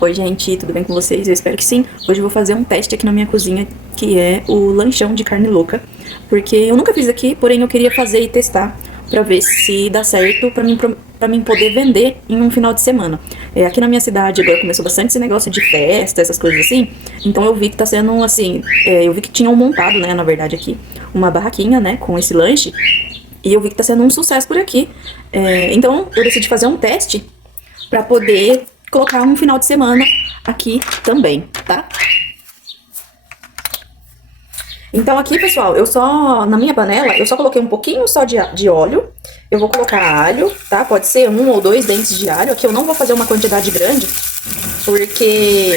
Oi gente, tudo bem com vocês? Eu espero que sim. Hoje eu vou fazer um teste aqui na minha cozinha, que é o lanchão de carne louca. Porque eu nunca fiz aqui, porém eu queria fazer e testar pra ver se dá certo pra mim poder vender em um final de semana. Aqui na minha cidade agora começou bastante esse negócio de festa, essas coisas assim. Então eu vi que tá sendo assim, eu vi que tinham montado, né, na verdade aqui, uma barraquinha, né, com esse lanche. E eu vi que tá sendo um sucesso por aqui. Então eu decidi fazer um teste pra poder colocar um final de semana aqui também, tá? Então aqui, pessoal, na minha panela, eu só coloquei um pouquinho só de óleo. Eu vou colocar alho, tá? Pode ser 1 ou 2 dentes de alho. Aqui eu não vou fazer uma quantidade grande, porque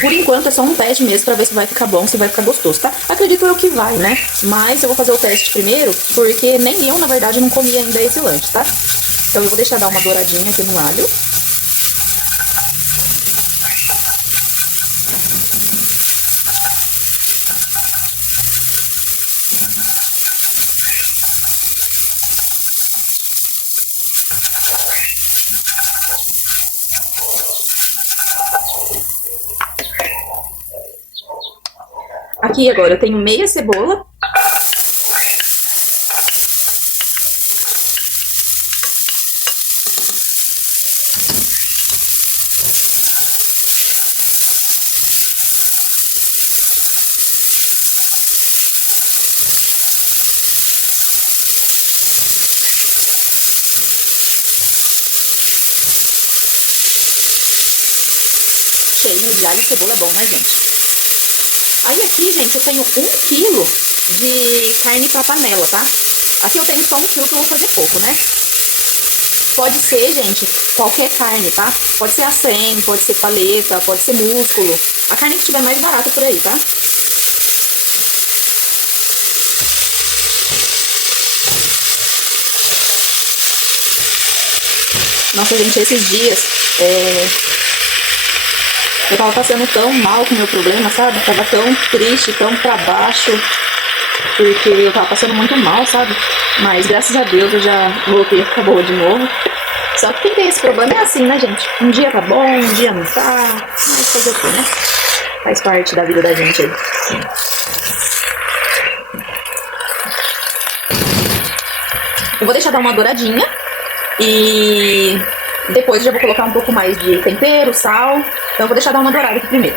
por enquanto é só um teste mesmo pra ver se vai ficar bom, se vai ficar gostoso, tá? Acredito eu que vai, né? Mas eu vou fazer o teste primeiro, porque nem eu, na verdade, não comi ainda esse lanche, tá? Então eu vou deixar dar uma douradinha aqui no alho. Aqui agora eu tenho meia cebola. Cheirinho de alho e cebola é bom, né, gente? Aí aqui, gente, eu tenho 1 quilo de carne pra panela, tá? Aqui eu tenho só 1 quilo que eu vou fazer pouco, né? Pode ser, gente, qualquer carne, tá? Pode ser acém, pode ser paleta, pode ser músculo. A carne que estiver mais barata por aí, tá? Nossa, gente, esses dias, eu tava passando tão mal com o meu problema, sabe? Tava tão triste, tão pra baixo, porque eu tava passando muito mal, sabe? Mas graças a Deus eu já voltei a ficar boa de novo. Só que quem tem esse problema é assim, né, gente? Um dia tá bom, um dia não tá, mas fazer o quê, né? Faz parte da vida da gente aí. Eu vou deixar dar uma douradinha e depois eu já vou colocar um pouco mais de tempero, sal. Então eu vou deixar dar uma dourada aqui primeiro.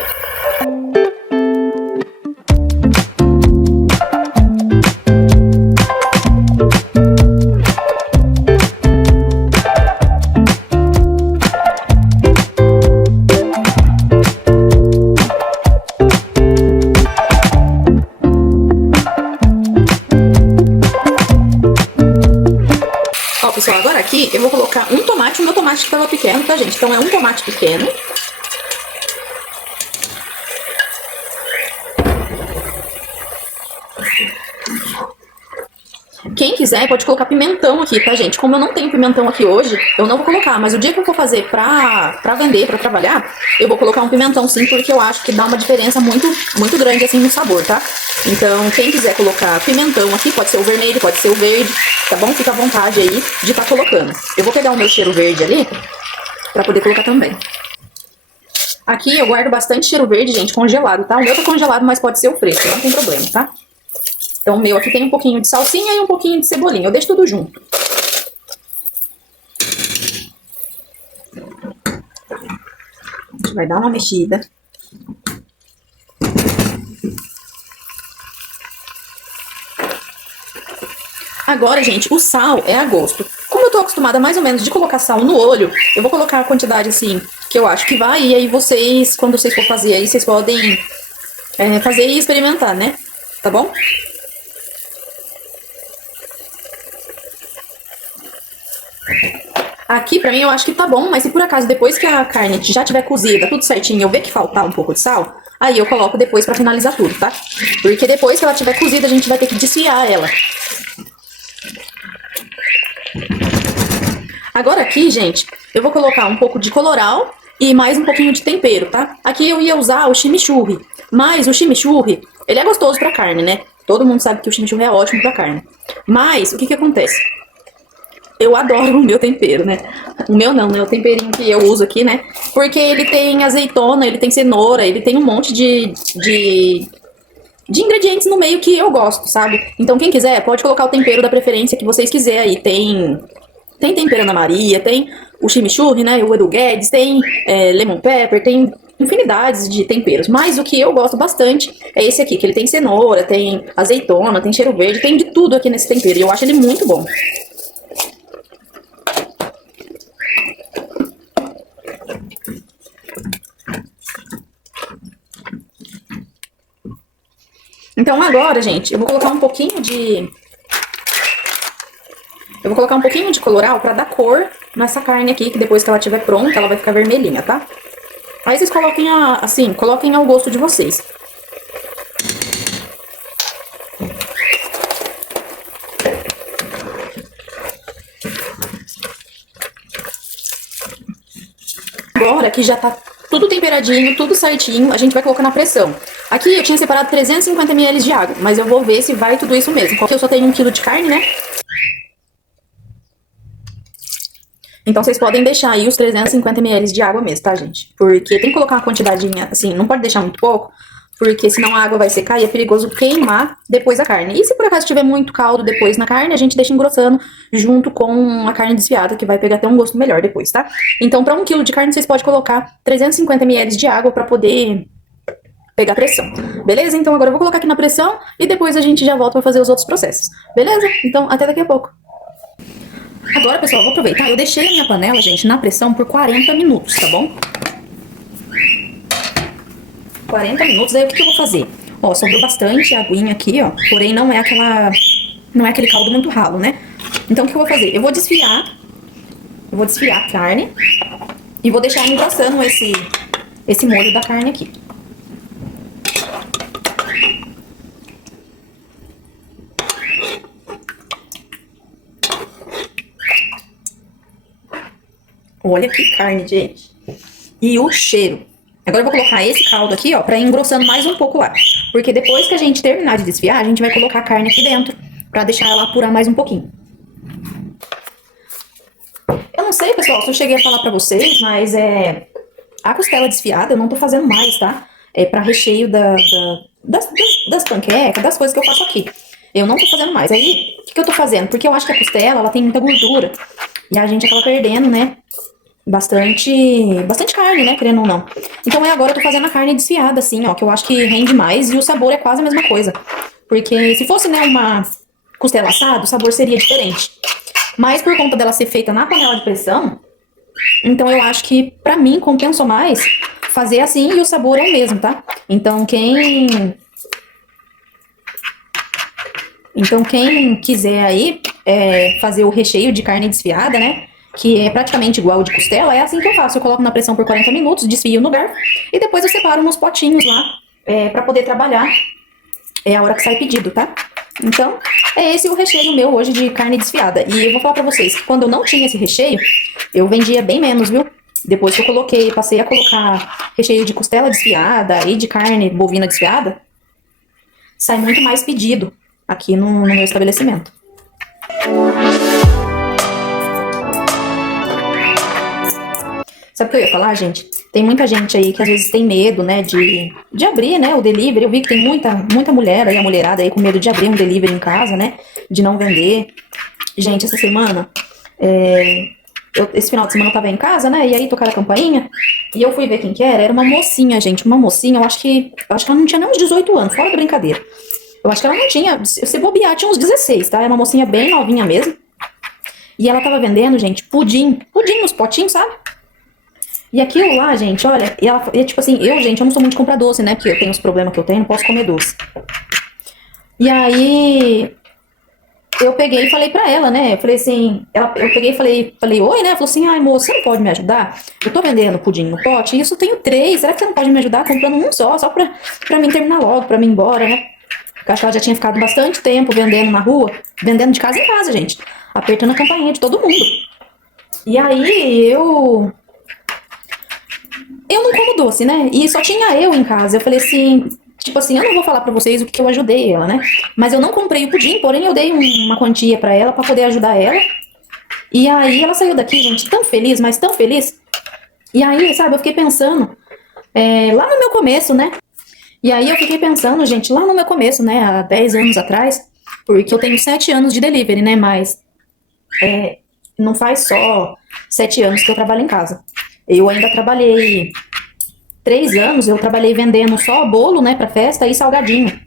Ó, pessoal, agora aqui eu vou colocar um tomate. O meu tomate estava pequeno, tá, gente? Então é um tomate pequeno. Quem quiser pode colocar pimentão aqui, tá, gente? Como eu não tenho pimentão aqui hoje, eu não vou colocar. Mas o dia que eu for fazer pra vender, pra trabalhar, eu vou colocar um pimentão sim, porque eu acho que dá uma diferença muito grande assim no sabor, tá? Então, quem quiser colocar pimentão aqui, pode ser o vermelho, pode ser o verde, tá bom? Fica à vontade aí de estar colocando. Eu vou pegar o meu cheiro verde ali, pra poder colocar também. Aqui eu guardo bastante cheiro verde, gente, congelado, tá? O meu tá congelado, mas pode ser o fresco, não tem problema, tá? Então o meu aqui tem um pouquinho de salsinha e um pouquinho de cebolinha. Eu deixo tudo junto. A gente vai dar uma mexida. Agora, gente, o sal é a gosto. Como eu tô acostumada mais ou menos de colocar sal no olho, eu vou colocar a quantidade assim que eu acho que vai. E aí vocês, quando vocês for fazer aí, vocês podem fazer e experimentar, né? Tá bom? Aqui pra mim eu acho que tá bom, mas se por acaso depois que a carne já tiver cozida, tudo certinho, eu ver que faltar um pouco de sal, aí eu coloco depois pra finalizar tudo, tá? Porque depois que ela tiver cozida, a gente vai ter que desfiar ela. Agora aqui, gente, eu vou colocar um pouco de colorau e mais um pouquinho de tempero, tá? Aqui eu ia usar o chimichurri, mas o chimichurri, ele é gostoso pra carne, né? Todo mundo sabe que o chimichurri é ótimo pra carne. Mas, o que que acontece? eu adoro o meu tempero, né? O meu não, né? O temperinho que eu uso aqui, né? Porque ele tem azeitona, ele tem cenoura, ele tem um monte de ingredientes no meio que eu gosto, sabe? Então quem quiser pode colocar o tempero da preferência que vocês quiserem aí. Tem tempero Ana Maria, tem o chimichurri, né? O Edu Guedes, tem lemon pepper, tem infinidades de temperos. Mas o que eu gosto bastante é esse aqui, que ele tem cenoura, tem azeitona, tem cheiro verde, tem de tudo aqui nesse tempero. E eu acho ele muito bom. Então agora, gente, eu vou colocar um pouquinho de... Eu vou colocar um pouquinho de colorau pra dar cor nessa carne aqui, que depois que ela estiver pronta, ela vai ficar vermelhinha, tá? Aí vocês coloquem, assim, coloquem ao gosto de vocês. Agora que já tá tudo temperadinho, tudo certinho, a gente vai colocar na pressão. Aqui eu tinha separado 350 ml de água, mas eu vou ver se vai tudo isso mesmo. Porque eu só tenho 1 kg de carne, né? Então vocês podem deixar aí os 350 ml de água mesmo, tá, gente? Porque tem que colocar uma quantidadinha, assim, não pode deixar muito pouco, porque senão a água vai secar e é perigoso queimar depois a carne. E se por acaso tiver muito caldo depois na carne, a gente deixa engrossando junto com a carne desfiada, que vai pegar até um gosto melhor depois, tá? Então pra 1 kg de carne vocês podem colocar 350 ml de água pra poder pegar pressão, beleza? Então agora eu vou colocar aqui na pressão e depois a gente já volta pra fazer os outros processos, beleza? Então até daqui a pouco. Agora, pessoal, eu vou aproveitar. Eu deixei a minha panela, gente, na pressão por 40 minutos, tá bom? 40 minutos, aí o que eu vou fazer? Ó, sobrou bastante aguinha aqui, ó. Porém, não é aquele caldo muito ralo, né? Então, o que eu vou fazer? Eu vou desfiar a carne e vou deixar engrossando esse molho da carne aqui. Olha que carne, gente. E o cheiro. Agora eu vou colocar esse caldo aqui, ó, pra ir engrossando mais um pouco lá. Porque depois que a gente terminar de desfiar, a gente vai colocar a carne aqui dentro, pra deixar ela apurar mais um pouquinho. Eu não sei, pessoal, se eu cheguei a falar pra vocês, mas a costela desfiada eu não tô fazendo mais, tá? É pra recheio das panquecas, das coisas que eu faço aqui. Eu não tô fazendo mais. Aí, o que eu tô fazendo? Porque eu acho que a costela, ela tem muita gordura. E a gente acaba perdendo, né? Bastante carne, né, querendo ou não. Então agora eu tô fazendo a carne desfiada, assim, ó, que eu acho que rende mais e o sabor é quase a mesma coisa. Porque se fosse, né, uma costela assada, o sabor seria diferente. Mas por conta dela ser feita na panela de pressão, então eu acho que pra mim compensou mais fazer assim e o sabor é o mesmo, tá? Então quem quiser aí fazer o recheio de carne desfiada, né? Que é praticamente igual ao de costela, é assim que eu faço. Eu coloco na pressão por 40 minutos, desfio no garfo e depois eu separo nos potinhos lá pra poder trabalhar a hora que sai pedido, tá? Então, é esse o recheio meu hoje de carne desfiada. E eu vou falar pra vocês que quando eu não tinha esse recheio, eu vendia bem menos, viu? Depois que eu passei a colocar recheio de costela desfiada e de carne bovina desfiada, sai muito mais pedido aqui no meu estabelecimento. Sabe o que eu ia falar, gente? Tem muita gente aí que às vezes tem medo, né, de abrir, né, o delivery. Eu vi que tem muita mulher aí, a mulherada aí com medo de abrir um delivery em casa, né, de não vender. Gente, essa semana, esse final de semana eu tava em casa, né, e aí tocaram a campainha, e eu fui ver quem que era uma mocinha, gente, uma mocinha, eu acho que ela não tinha nem uns 18 anos, fora da brincadeira. Eu acho que ela não tinha, se bobear, tinha uns 16, tá? É uma mocinha bem novinha mesmo. E ela tava vendendo, gente, pudim nos potinhos, sabe? E aquilo lá, gente, olha, e tipo assim, gente, eu não sou muito de comprar doce, né? Porque eu tenho os problemas que eu tenho, não posso comer doce. E aí, eu peguei e falei pra ela, né? Eu falei assim, eu peguei e falei, oi, né? Ela falou assim, ai, moça, você não pode me ajudar? Eu tô vendendo pudim no pote, e isso eu tenho 3, será que você não pode me ajudar comprando um só pra mim terminar logo, pra mim ir embora, né? Porque eu acho que ela já tinha ficado bastante tempo vendendo na rua, vendendo de casa em casa, gente. Apertando a campainha de todo mundo. E aí, eu não como doce, né? E só tinha eu em casa. Eu falei assim, tipo assim, eu não vou falar pra vocês o que eu ajudei ela, né? Mas eu não comprei o pudim, porém eu dei uma quantia pra ela pra poder ajudar ela. E aí ela saiu daqui, gente, tão feliz, mas tão feliz. E aí, sabe, eu fiquei pensando, lá no meu começo, né? E aí eu fiquei pensando, gente, lá no meu começo, né, há 10 anos atrás, porque eu tenho 7 anos de delivery, né, mas não faz só 7 anos que eu trabalho em casa. Eu ainda trabalhei 3 anos, eu trabalhei vendendo só bolo, né, pra festa e salgadinho.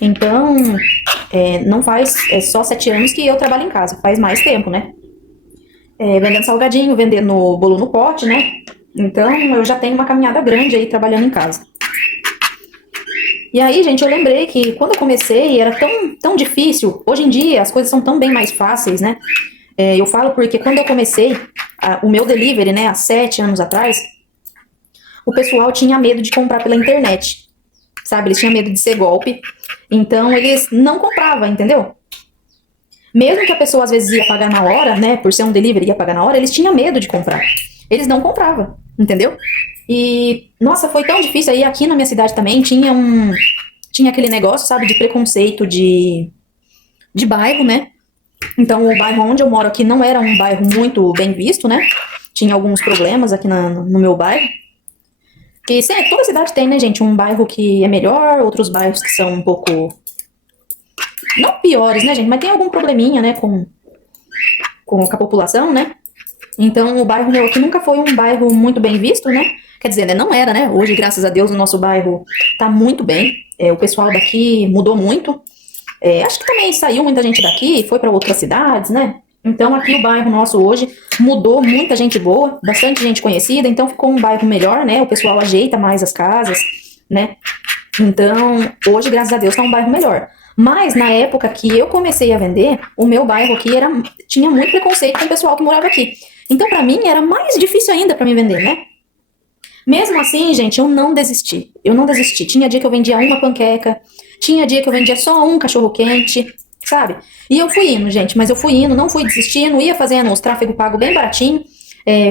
Então, não faz só 7 anos que eu trabalho em casa, faz mais tempo, né? Vendendo salgadinho, vendendo bolo no pote, né? Então, eu já tenho uma caminhada grande aí trabalhando em casa. E aí, gente, eu lembrei que quando eu comecei era tão difícil. Hoje em dia as coisas são tão bem mais fáceis, né? Eu falo porque quando eu comecei o meu delivery, né, há 7 anos atrás, o pessoal tinha medo de comprar pela internet, sabe? Eles tinham medo de ser golpe. Então, eles não compravam, entendeu? Mesmo que a pessoa às vezes ia pagar na hora, né? Por ser um delivery, ia pagar na hora, eles tinham medo de comprar. Eles não compravam, entendeu? E, nossa, foi tão difícil. Aí aqui na minha cidade também tinha aquele negócio, sabe, de preconceito de bairro, né? Então o bairro onde eu moro aqui não era um bairro muito bem visto, né? Tinha alguns problemas aqui no meu bairro. Que toda cidade tem, né, gente? Um bairro que é melhor, outros bairros que são um pouco. Não piores, né, gente? Mas tem algum probleminha, né, com a população, né? Então, o bairro meu aqui nunca foi um bairro muito bem visto, né? Quer dizer, né, não era, né? Hoje, graças a Deus, o nosso bairro tá muito bem. O pessoal daqui mudou muito. Acho que também saiu muita gente daqui, foi para outras cidades, né? Então, aqui o bairro nosso hoje mudou, muita gente boa, bastante gente conhecida, então ficou um bairro melhor, né? O pessoal ajeita mais as casas, né? Então, hoje, graças a Deus, tá um bairro melhor. Mas na época que eu comecei a vender, o meu bairro aqui tinha muito preconceito com o pessoal que morava aqui. Então, pra mim, era mais difícil ainda pra me vender, né? Mesmo assim, gente, eu não desisti. Eu não desisti. Tinha dia que eu vendia uma panqueca, tinha dia que eu vendia só um cachorro-quente, sabe? E eu fui indo, gente, mas eu fui indo, não fui desistindo, ia fazendo os tráfego pago bem baratinho.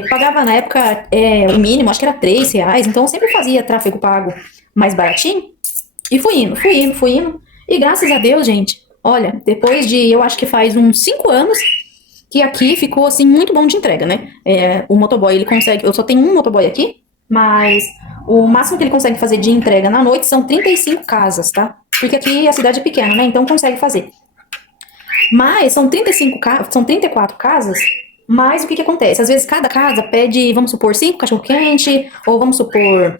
Pagava na época o mínimo, acho que era R$ 3, então eu sempre fazia tráfego pago mais baratinho. E fui indo, fui indo, fui indo. E graças a Deus, gente, olha, depois de, eu acho que faz uns 5 anos, que aqui ficou, assim, muito bom de entrega, né? O motoboy, ele consegue, eu só tenho um motoboy aqui, mas o máximo que ele consegue fazer de entrega na noite são 35 casas, tá? Porque aqui a cidade é pequena, né? Então consegue fazer. Mas são 34 casas, mas o que acontece? Às vezes cada casa pede, vamos supor, 5 cachorro-quente, ou vamos supor,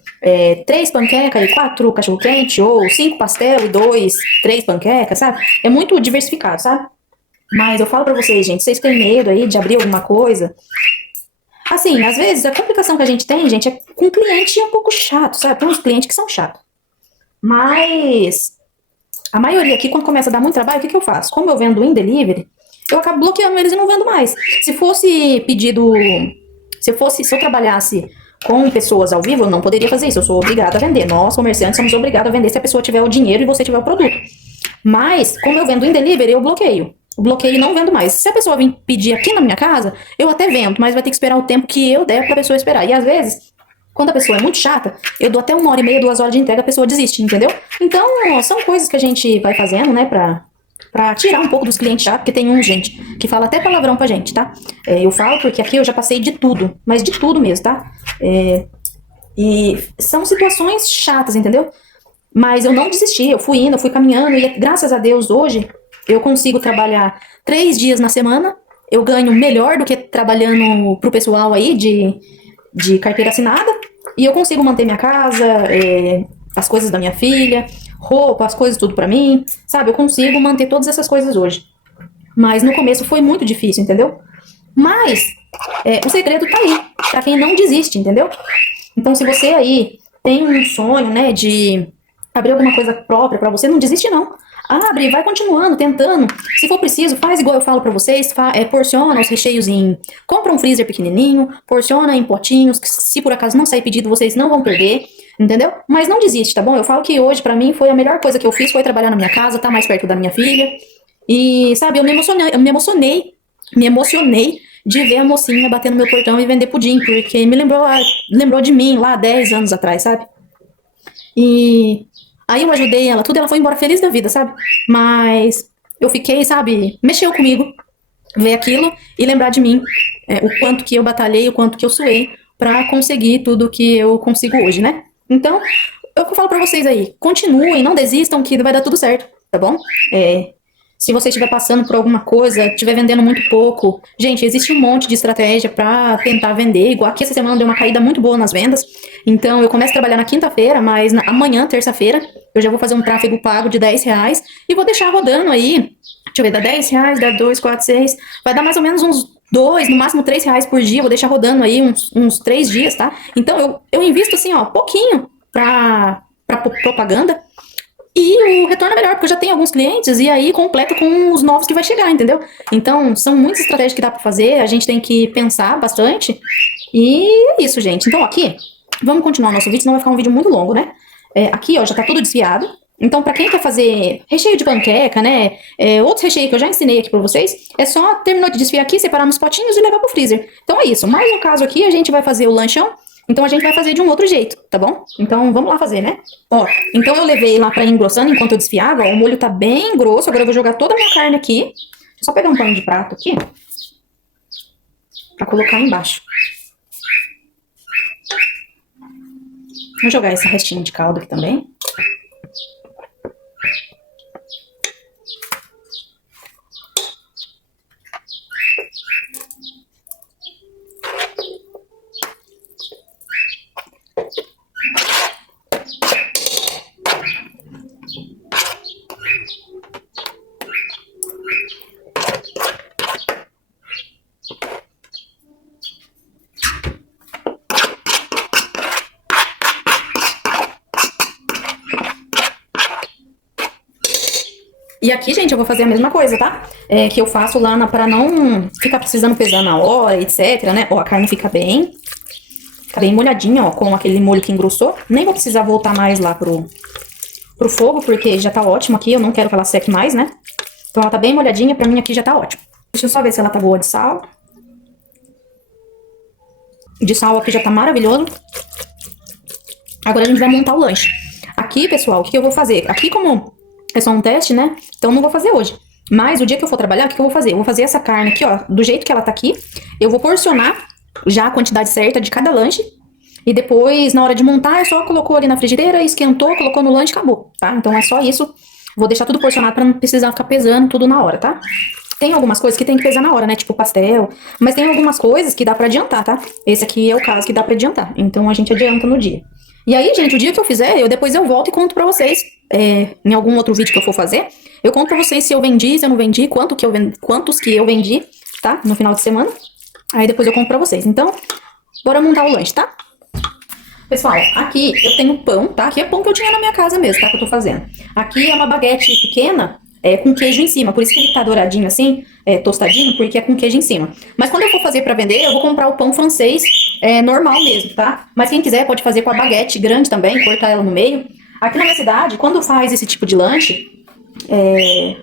3 panquecas e 4 cachorro-quente, ou 5 pastel e 2, 3 panquecas, sabe? É muito diversificado, sabe? Mas eu falo pra vocês, gente, vocês têm medo aí de abrir alguma coisa? Assim, às vezes a complicação que a gente tem, gente, é com cliente um pouco chato, sabe? Tem uns clientes que são chatos. Mas a maioria aqui, quando começa a dar muito trabalho, o que eu faço? Como eu vendo em delivery, eu acabo bloqueando eles e não vendo mais. Se fosse pedido. Se eu trabalhasse com pessoas ao vivo, eu não poderia fazer isso. Eu sou obrigada a vender. Nós, comerciantes, somos obrigados a vender se a pessoa tiver o dinheiro e você tiver o produto. Mas, como eu vendo em delivery, eu bloqueio. Eu bloqueio e não vendo mais. Se a pessoa vir pedir aqui na minha casa, eu até vendo, mas vai ter que esperar o tempo que eu der pra pessoa esperar. E às vezes, quando a pessoa é muito chata, eu dou até 1h30, 2 horas de entrega, a pessoa desiste, entendeu? Então, são coisas que a gente vai fazendo, né, pra tirar um pouco dos clientes chatos, porque tem gente que fala até palavrão pra gente, tá? Eu falo porque aqui eu já passei de tudo, mas de tudo mesmo, tá? E são situações chatas, entendeu? Mas eu não desisti, eu fui indo, eu fui caminhando, e graças a Deus hoje eu consigo trabalhar 3 dias na semana, eu ganho melhor do que trabalhando pro pessoal aí de carteira assinada, e eu consigo manter minha casa, as coisas da minha filha, roupa, as coisas tudo pra mim, sabe? Eu consigo manter todas essas coisas hoje. Mas no começo foi muito difícil, entendeu? Mas o segredo tá aí, pra quem não desiste, entendeu? Então se você aí tem um sonho, né, de abrir alguma coisa própria pra você, não desiste não. Abre, vai continuando, tentando. Se for preciso, faz igual eu falo pra vocês, porciona os recheios compra um freezer pequenininho, porciona em potinhos, que se por acaso não sair pedido, vocês não vão perder, entendeu? Mas não desiste, tá bom? Eu falo que hoje, pra mim, foi a melhor coisa que eu fiz, foi trabalhar na minha casa, tá mais perto da minha filha. E, sabe, eu me emocionei de ver a mocinha bater no meu portão e vender pudim, porque me lembrou de mim lá 10 anos atrás, sabe? E aí eu ajudei ela, tudo, ela foi embora feliz da vida, sabe? Mas eu fiquei, sabe, mexeu comigo. ver aquilo e lembrar de mim, o quanto que eu batalhei, o quanto que eu suei pra conseguir tudo que eu consigo hoje, né? Então, é o que eu falo pra vocês aí, continuem, não desistam que vai dar tudo certo, tá bom? Se você estiver passando por alguma coisa, estiver vendendo muito pouco, gente, existe um monte de estratégia pra tentar vender. Igual aqui essa semana deu uma caída muito boa nas vendas. Então eu começo a trabalhar na quinta-feira, mas amanhã, terça-feira, eu já vou fazer um tráfego pago de R$ 10 e vou deixar rodando aí. Deixa eu ver, dá R$ 10, dá 2, 4, 6. Vai dar mais ou menos uns 2, no máximo R$ 3 por dia. Vou deixar rodando aí uns 3 dias, tá? Então eu invisto assim, ó, pouquinho pra propaganda. E o retorno é melhor, porque eu já tenho alguns clientes e aí completa com os novos que vai chegar, entendeu? Então, são muitas estratégias que dá pra fazer, a gente tem que pensar bastante. E é isso, gente. Então, aqui, vamos continuar o nosso vídeo, senão vai ficar um vídeo muito longo, né? Aqui, ó, já tá tudo desfiado. Então, pra quem quer fazer recheio de panqueca, né? Outros recheios que eu já ensinei aqui pra vocês, é só terminou de desfiar aqui, separar nos potinhos e levar pro freezer. Então é isso. Mas no caso aqui, a gente vai fazer o lanchão. Então a gente vai fazer de um outro jeito, tá bom? Então vamos lá fazer, né? Ó, então eu levei lá pra ir engrossando enquanto eu desfiava, ó, o molho tá bem grosso, agora eu vou jogar toda a minha carne aqui. Só pegar um pano de prato aqui, pra colocar embaixo. Vou jogar esse restinho de caldo aqui também. E aqui, gente, eu vou fazer a mesma coisa, tá? Que eu faço lá pra não ficar precisando pesar na hora, etc, né? Ó, a carne fica bem molhadinha, ó, com aquele molho que engrossou. Nem vou precisar voltar mais lá pro fogo, porque já tá ótimo aqui, eu não quero que ela seque mais, né? Então ela tá bem molhadinha, pra mim aqui já tá ótimo. Deixa eu só ver se ela tá boa de sal. De sal aqui já tá maravilhoso. Agora a gente vai montar o lanche. Aqui, pessoal, o que eu vou fazer? Aqui, como é só um teste, né? Então não vou fazer hoje. Mas o dia que eu for trabalhar, o que eu vou fazer? Eu vou fazer essa carne aqui, ó, do jeito que ela tá aqui. Eu vou porcionar já a quantidade certa de cada lanche. E depois, na hora de montar, é só colocou ali na frigideira, esquentou, colocou no lanche e acabou, tá? Então é só isso. Vou deixar tudo porcionado pra não precisar ficar pesando tudo na hora, tá? Tem algumas coisas que tem que pesar na hora, né? Tipo pastel. Mas tem algumas coisas que dá pra adiantar, tá? Esse aqui é o caso que dá pra adiantar. Então a gente adianta no dia. E aí, gente, o dia que eu fizer, depois eu volto e conto pra vocês. Em algum outro vídeo que eu for fazer, eu conto pra vocês se eu vendi, se eu não vendi, quantos que eu vendi, tá? No final de semana. Aí depois eu conto pra vocês. Então, bora montar o lanche, tá? Pessoal, aqui eu tenho pão, tá? Aqui é pão que eu tinha na minha casa mesmo, tá? Que eu tô fazendo. Aqui é uma baguete pequena, com queijo em cima. Por isso que ele tá douradinho assim, tostadinho, porque é com queijo em cima. Mas quando eu for fazer pra vender, eu vou comprar o pão francês normal mesmo, tá? Mas quem quiser pode fazer com a baguete grande também, cortar ela no meio. Aqui na minha cidade, quando faz esse tipo de lanche,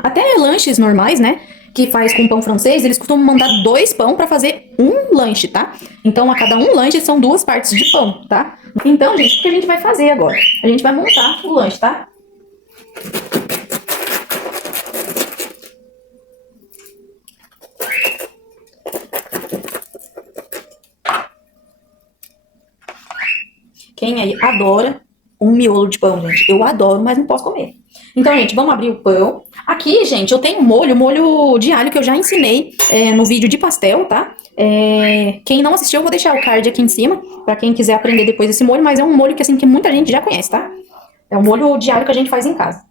até lanches normais, né? Que faz com pão francês, eles costumam mandar 2 pão pra fazer um lanche, tá? Então, a cada um lanche são 2 partes de pão, tá? Então, gente, o que a gente vai fazer agora? A gente vai montar o lanche, tá? Quem aí adora um miolo de pão, gente? Eu adoro, mas não posso comer. Então, gente, vamos abrir o pão. Aqui, gente, eu tenho molho de alho que eu já ensinei no vídeo de pastel, tá? Quem não assistiu, eu vou deixar o card aqui em cima, pra quem quiser aprender depois esse molho, mas é um molho que, assim, que muita gente já conhece, tá? É um molho de alho que a gente faz em casa.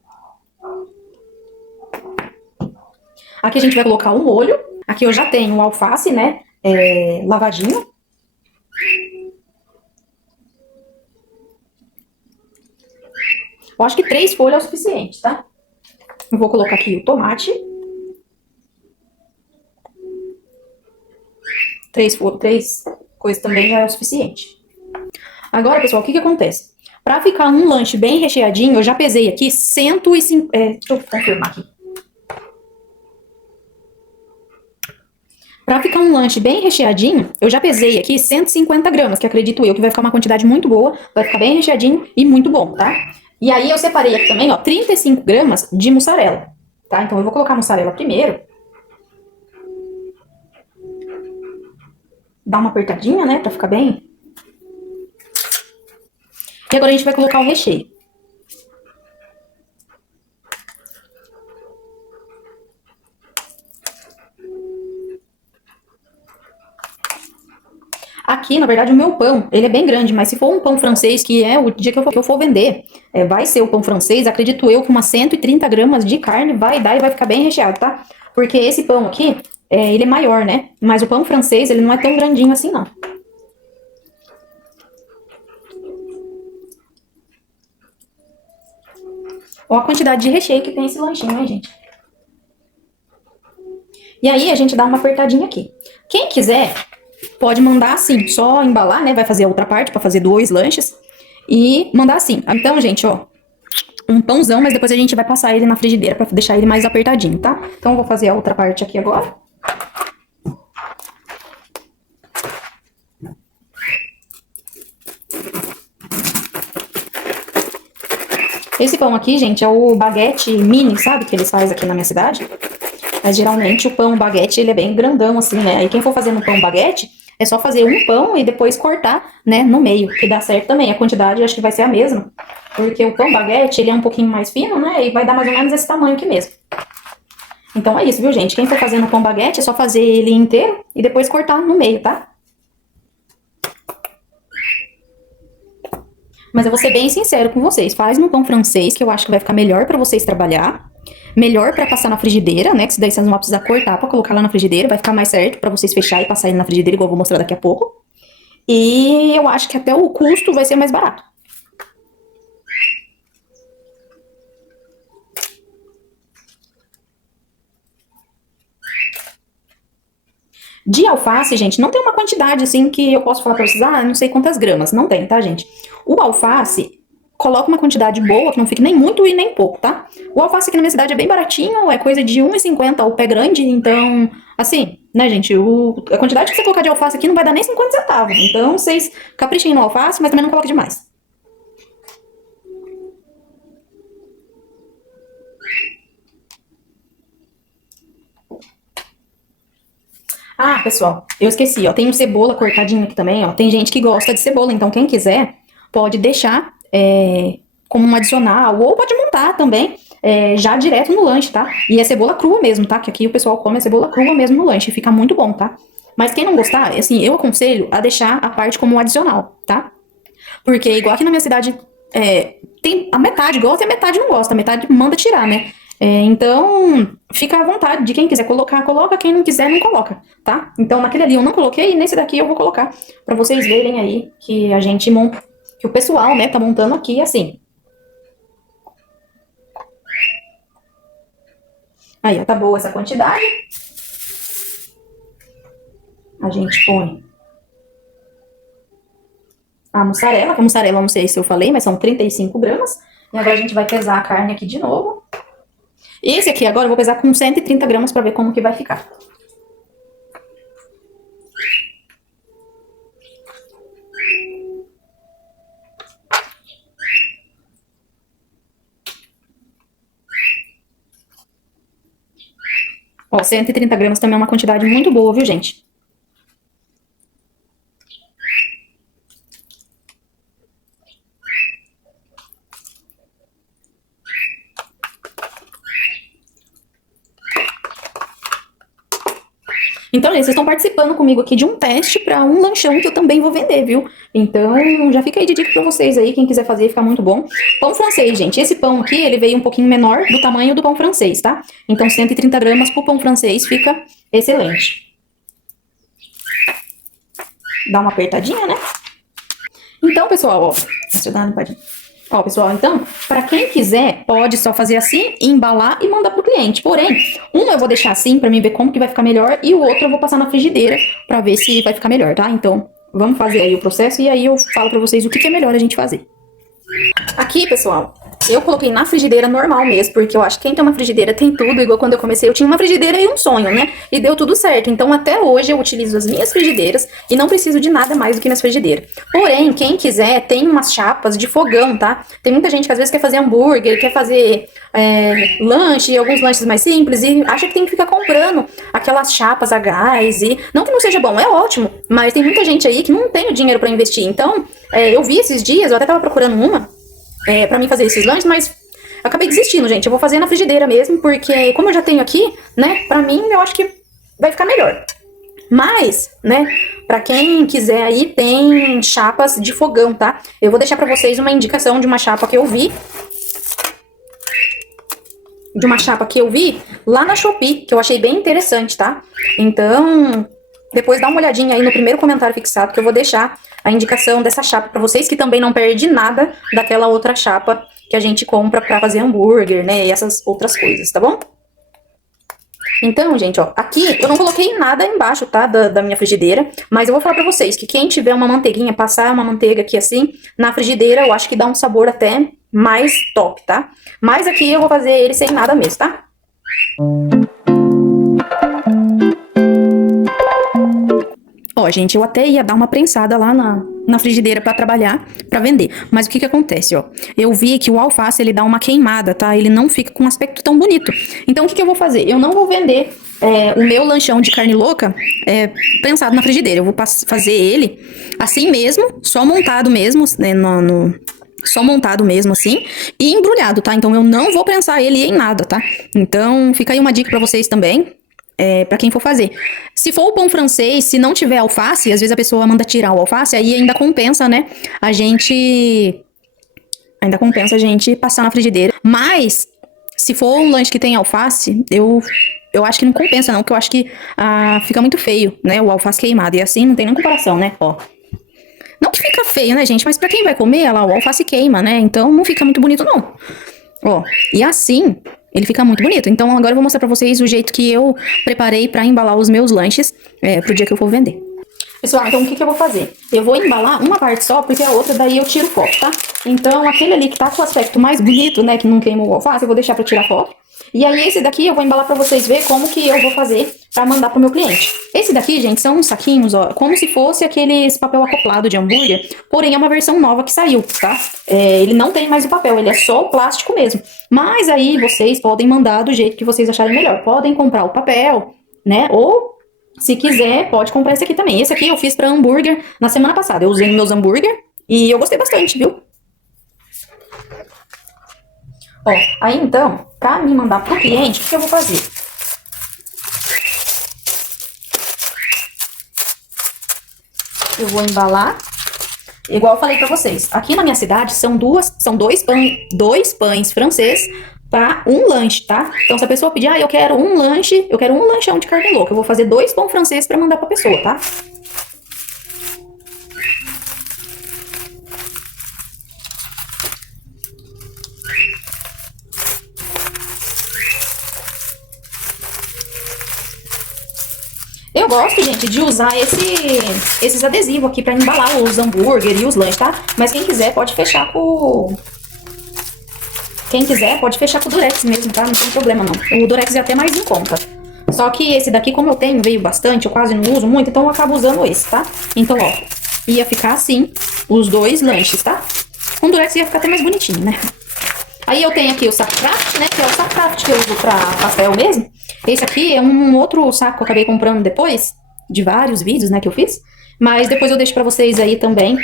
Aqui a gente vai colocar o molho. Aqui eu já tenho o alface, né? Lavadinho. Eu acho que 3 folhas é o suficiente, tá? Eu vou colocar aqui o tomate. 3 coisas também já é o suficiente. Agora, pessoal, o que acontece? Pra ficar um lanche bem recheadinho, eu já pesei aqui 150... deixa eu confirmar aqui. Pra ficar um lanche bem recheadinho, eu já pesei aqui 150 gramas, que acredito eu que vai ficar uma quantidade muito boa, vai ficar bem recheadinho e muito bom, tá? E aí eu separei aqui também, ó, 35 gramas de mussarela, tá? Então eu vou colocar a mussarela primeiro. Dá uma apertadinha, né, pra ficar bem. E agora a gente vai colocar o recheio. Aqui, na verdade, o meu pão, ele é bem grande, mas se for um pão francês, que é o dia que eu for vender, vai ser o pão francês, acredito eu que umas 130 gramas de carne vai dar e vai ficar bem recheado, tá? Porque esse pão aqui, ele é maior, né? Mas o pão francês, ele não é tão grandinho assim, não. Olha a quantidade de recheio que tem esse lanchinho, né, gente? E aí, a gente dá uma apertadinha aqui. Quem quiser, pode mandar assim, só embalar, né? Vai fazer a outra parte para fazer 2 lanches e mandar assim. Então, gente, ó, um pãozão, mas depois a gente vai passar ele na frigideira para deixar ele mais apertadinho, tá? Então, eu vou fazer a outra parte aqui agora. Esse pão aqui, gente, é o baguete mini, sabe? Que eles fazem aqui na minha cidade. Mas geralmente o pão baguete, ele é bem grandão assim, né? Aí quem for fazer no pão baguete, é só fazer um pão e depois cortar, né, no meio, que dá certo também. A quantidade eu acho que vai ser a mesma. Porque o pão baguete, ele é um pouquinho mais fino, né? E vai dar mais ou menos esse tamanho aqui mesmo. Então é isso, viu, gente? Quem for fazer no pão baguete, é só fazer ele inteiro e depois cortar no meio, tá? Mas eu vou ser bem sincero com vocês. Faz no pão francês, que eu acho que vai ficar melhor pra vocês trabalhar. Melhor pra passar na frigideira, né? Que daí vocês não vão precisar cortar pra colocar lá na frigideira. Vai ficar mais certo pra vocês fechar e passar ele na frigideira, igual eu vou mostrar daqui a pouco. E eu acho que até o custo vai ser mais barato. De alface, gente, não tem uma quantidade assim que eu posso falar pra vocês, não sei quantas gramas. Não tem, tá, gente? O alface, coloca uma quantidade boa, que não fique nem muito e nem pouco, tá? O alface aqui na minha cidade é bem baratinho, é coisa de R$1,50 o pé grande, então, assim, né, gente, a quantidade que você colocar de alface aqui não vai dar nem 50 centavos. Então, vocês caprichem no alface, mas também não coloque demais. Ah, pessoal, eu esqueci, ó, tem um cebola cortadinho aqui também, ó. Tem gente que gosta de cebola, então quem quiser pode deixar como um adicional, ou pode montar também já direto no lanche, tá? E é cebola crua mesmo, tá? Que aqui o pessoal come a cebola crua mesmo no lanche, fica muito bom, tá? Mas quem não gostar, assim, eu aconselho a deixar a parte como um adicional, tá? Porque igual aqui na minha cidade, tem a metade gosta e a metade não gosta, a metade manda tirar, né? Então, fica à vontade de quem quiser colocar, coloca, quem não quiser, não coloca, tá? Então, naquele ali eu não coloquei e nesse daqui eu vou colocar, pra vocês verem aí que a gente monta, que o pessoal, né, tá montando aqui assim. Aí, ó, tá boa essa quantidade. A gente põe a mussarela, que a mussarela, não sei se eu falei, mas são 35 gramas. E agora a gente vai pesar a carne aqui de novo. Esse aqui agora eu vou pesar com 130 gramas pra ver como que vai ficar. Ó, 130 gramas também é uma quantidade muito boa, viu, gente? Então, gente, vocês estão participando comigo aqui de um teste para um lanchão que eu também vou vender, viu? Então, já fica aí de dica para vocês aí, quem quiser fazer, fica muito bom. Pão francês, gente. Esse pão aqui, ele veio um pouquinho menor do tamanho do pão francês, tá? Então, 130 gramas pro pão francês fica excelente. Dá uma apertadinha, né? Então, pessoal, ó. Deixa eu dar uma limpadinha. Ó, pessoal, então, para quem quiser, pode só fazer assim, embalar e mandar pro cliente. Porém, um eu vou deixar assim para mim ver como que vai ficar melhor e o outro eu vou passar na frigideira para ver se vai ficar melhor, tá? Então, vamos fazer aí o processo e aí eu falo para vocês o que é melhor a gente fazer. Aqui, pessoal, Eu coloquei na frigideira normal mesmo, porque eu acho que quem tem uma frigideira tem tudo. Igual quando eu comecei, eu tinha uma frigideira e um sonho, né? E deu tudo certo. Então, até hoje, eu utilizo as minhas frigideiras e não preciso de nada mais do que minhas frigideiras. Porém, quem quiser, tem umas chapas de fogão, tá? Tem muita gente que às vezes quer fazer hambúrguer, quer fazer lanche, alguns lanches mais simples, e acha que tem que ficar comprando aquelas chapas a gás. E não que não seja bom, é ótimo, mas tem muita gente aí que não tem o dinheiro pra investir. Então, eu vi esses dias, eu até tava procurando uma pra mim fazer esses lanches, mas acabei desistindo, gente. Eu vou fazer na frigideira mesmo, porque como eu já tenho aqui, né, pra mim eu acho que vai ficar melhor. Mas, né, pra quem quiser aí, tem chapas de fogão, tá? Eu vou deixar pra vocês uma indicação de uma chapa que eu vi. Lá na Shopee, que eu achei bem interessante, tá? Então, depois dá uma olhadinha aí no primeiro comentário fixado, que eu vou deixar a indicação dessa chapa pra vocês, que também não perde nada daquela outra chapa que a gente compra pra fazer hambúrguer, né, e essas outras coisas, tá bom? Então, gente, ó, aqui eu não coloquei nada embaixo, tá, da minha frigideira, mas eu vou falar pra vocês que quem tiver uma manteiguinha, passar uma manteiga aqui assim, na frigideira, eu acho que dá um sabor até mais top, tá? Mas aqui eu vou fazer ele sem nada mesmo, tá? Ó, gente, eu até ia dar uma prensada lá na frigideira pra trabalhar, pra vender. Mas o que que acontece, ó? Eu vi que o alface, ele dá uma queimada, tá? Ele não fica com um aspecto tão bonito. Então, o que que eu vou fazer? Eu não vou vender o meu lanchão de carne louca prensado na frigideira. Eu vou fazer ele assim mesmo, só montado mesmo, né, só montado mesmo assim, e embrulhado, tá? Então, eu não vou prensar ele em nada, tá? Então, fica aí uma dica pra vocês também. Pra quem for fazer. Se for o pão francês, se não tiver alface, às vezes a pessoa manda tirar o alface, aí ainda compensa, né? Ainda compensa a gente passar na frigideira. Mas, se for um lanche que tem alface, eu acho que não compensa não, porque eu acho que fica muito feio, né? O alface queimado. E assim não tem nem comparação, né? Ó. Não que fica feio, né, gente? Mas pra quem vai comer, o alface queima, né? Então não fica muito bonito, não. Ó, e assim ele fica muito bonito. Então agora eu vou mostrar pra vocês o jeito que eu preparei pra embalar os meus lanches pro dia que eu for vender. Pessoal, então o que que eu vou fazer? Eu vou embalar uma parte só, porque a outra daí eu tiro foto, tá? Então aquele ali que tá com o aspecto mais bonito, né, que não queimou o alface, eu vou deixar pra tirar foto. E aí esse daqui eu vou embalar pra vocês verem como que eu vou fazer pra mandar pro meu cliente. Esse daqui, gente, são uns saquinhos, ó, como se fosse aqueles papel acoplado de hambúrguer, porém é uma versão nova que saiu, tá? Ele não tem mais o papel, ele é só o plástico mesmo. Mas aí vocês podem mandar do jeito que vocês acharem melhor. Podem comprar o papel, né, ou se quiser, pode comprar esse aqui também. Esse aqui eu fiz pra hambúrguer na semana passada. Eu usei nos meus hambúrguer e eu gostei bastante, viu? Ó, aí então, pra me mandar pro cliente, o que eu vou fazer? Eu vou embalar, igual eu falei pra vocês. Aqui na minha cidade são dois pães francês para um lanche, tá? Então se a pessoa pedir, eu quero um lanche, eu quero um lanchão de carne louca, eu vou fazer 2 pão francês pra mandar pra pessoa, tá? Eu gosto, gente, de usar esses adesivos aqui pra embalar os hambúrguer e os lanches, tá? Mas quem quiser pode fechar com... Quem quiser pode fechar com o Durex mesmo, tá? Não tem problema não. O Durex é até mais em conta. Só que esse daqui, como eu tenho, veio bastante, eu quase não uso muito, então eu acabo usando esse, tá? Então, ó, ia ficar assim, os 2 lanches, tá? Com o Durex ia ficar até mais bonitinho, né? Aí eu tenho aqui o saco craft, né? Que é o saco craft que eu uso pra papel mesmo. Esse aqui é um outro saco que eu acabei comprando depois, de vários vídeos, né, que eu fiz. Mas depois eu deixo pra vocês aí também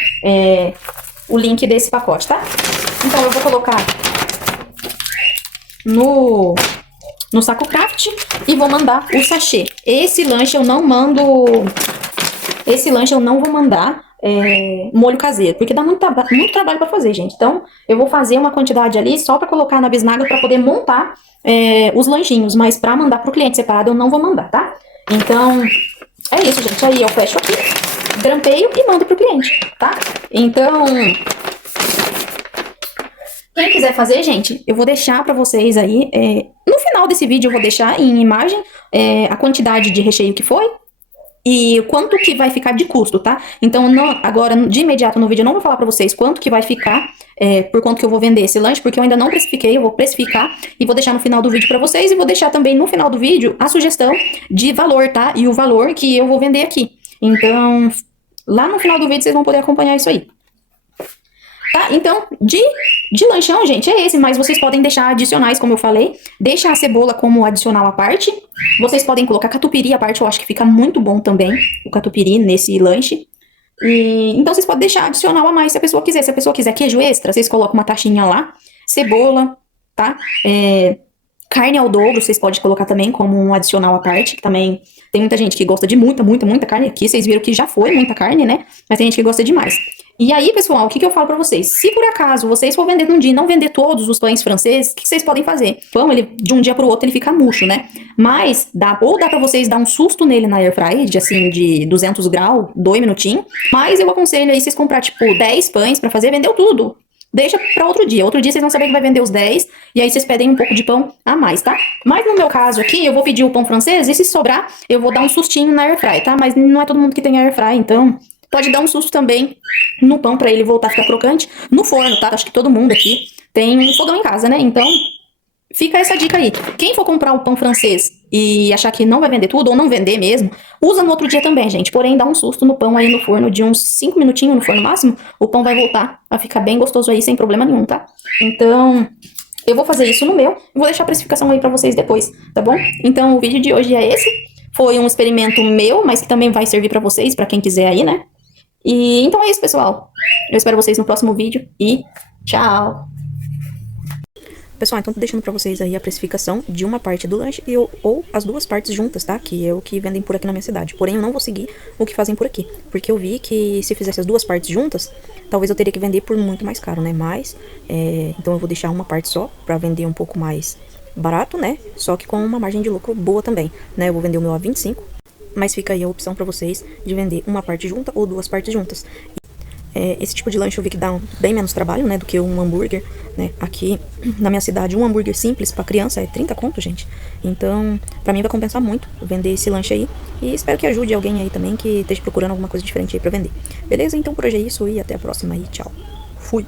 o link desse pacote, tá? Então eu vou colocar no saco craft e vou mandar o sachê. Esse lanche eu não vou mandar molho caseiro, porque dá muito trabalho pra fazer, gente. Então eu vou fazer uma quantidade ali só pra colocar na bisnaga pra poder montar os lanchinhos, mas pra mandar pro cliente separado eu não vou mandar, tá? Então é isso, gente. Aí eu fecho aqui, grampeio e mando pro cliente, tá? Então quem quiser fazer, gente, eu vou deixar pra vocês aí, no final desse vídeo eu vou deixar em imagem a quantidade de recheio que foi e quanto que vai ficar de custo, tá? Então, agora, de imediato no vídeo, eu não vou falar pra vocês quanto que vai ficar, por quanto que eu vou vender esse lanche, porque eu ainda não precifiquei, eu vou precificar e vou deixar no final do vídeo pra vocês, e vou deixar também no final do vídeo a sugestão de valor, tá? E o valor que eu vou vender aqui. Então, lá no final do vídeo vocês vão poder acompanhar isso aí. Tá? Então, de lanchão, gente, é esse, mas vocês podem deixar adicionais, como eu falei. Deixa a cebola como adicional à parte. Vocês podem colocar catupiry à parte, eu acho que fica muito bom também, o catupiry nesse lanche. Então, vocês podem deixar adicional a mais, se a pessoa quiser. Se a pessoa quiser queijo extra, vocês colocam uma taxinha lá. Cebola, tá? Carne ao dobro, vocês podem colocar também como um adicional à parte, que também tem muita gente que gosta de muita carne aqui. Vocês viram que já foi muita carne, né? Mas tem gente que gosta demais. E aí, pessoal, o que eu falo pra vocês? Se por acaso vocês for vender num dia e não vender todos os pães franceses, o que vocês podem fazer? Pão, ele, de um dia pro outro, ele fica murcho, né? Mas, dá pra vocês dar um susto nele na airfryer, de 200 graus, 2 minutinhos. Mas eu aconselho aí vocês comprar, tipo, 10 pães pra fazer, vendeu tudo. Deixa pra outro dia. Outro dia vocês vão saber que vai vender os 10, e aí vocês pedem um pouco de pão a mais, tá? Mas no meu caso aqui, eu vou pedir o pão francês, e se sobrar, eu vou dar um sustinho na airfryer, tá? Mas não é todo mundo que tem airfryer, então pode dar um susto também no pão pra ele voltar a ficar crocante. No forno, tá? Acho que todo mundo aqui tem um fogão em casa, né? Então, fica essa dica aí. Quem for comprar o pão francês e achar que não vai vender tudo, ou não vender mesmo, usa no outro dia também, gente. Porém, dá um susto no pão aí no forno de uns 5 minutinhos no forno máximo, o pão vai voltar a ficar bem gostoso aí, sem problema nenhum, tá? Então, eu vou fazer isso no meu e vou deixar a precificação aí pra vocês depois, tá bom? Então, o vídeo de hoje é esse. Foi um experimento meu, mas que também vai servir pra vocês, pra quem quiser aí, né? E então é isso, pessoal. Eu espero vocês no próximo vídeo e tchau! Pessoal, então tô deixando pra vocês aí a precificação de uma parte do lanche ou as duas partes juntas, tá? Que é o que vendem por aqui na minha cidade. Porém, eu não vou seguir o que fazem por aqui. Porque eu vi que se fizesse as duas partes juntas, talvez eu teria que vender por muito mais caro, né? Mas, então eu vou deixar uma parte só pra vender um pouco mais barato, né? Só que com uma margem de lucro boa também, né? Eu vou vender o meu a 25, mas fica aí a opção pra vocês de vender uma parte junta ou duas partes juntas. Esse tipo de lanche eu vi que dá bem menos trabalho, né, do que um hambúrguer, né? Aqui na minha cidade, um hambúrguer simples pra criança é 30 conto, gente. Então, pra mim vai compensar muito vender esse lanche aí. E espero que ajude alguém aí também que esteja procurando alguma coisa diferente aí pra vender. Beleza? Então por hoje é isso e até a próxima aí. Tchau. Fui!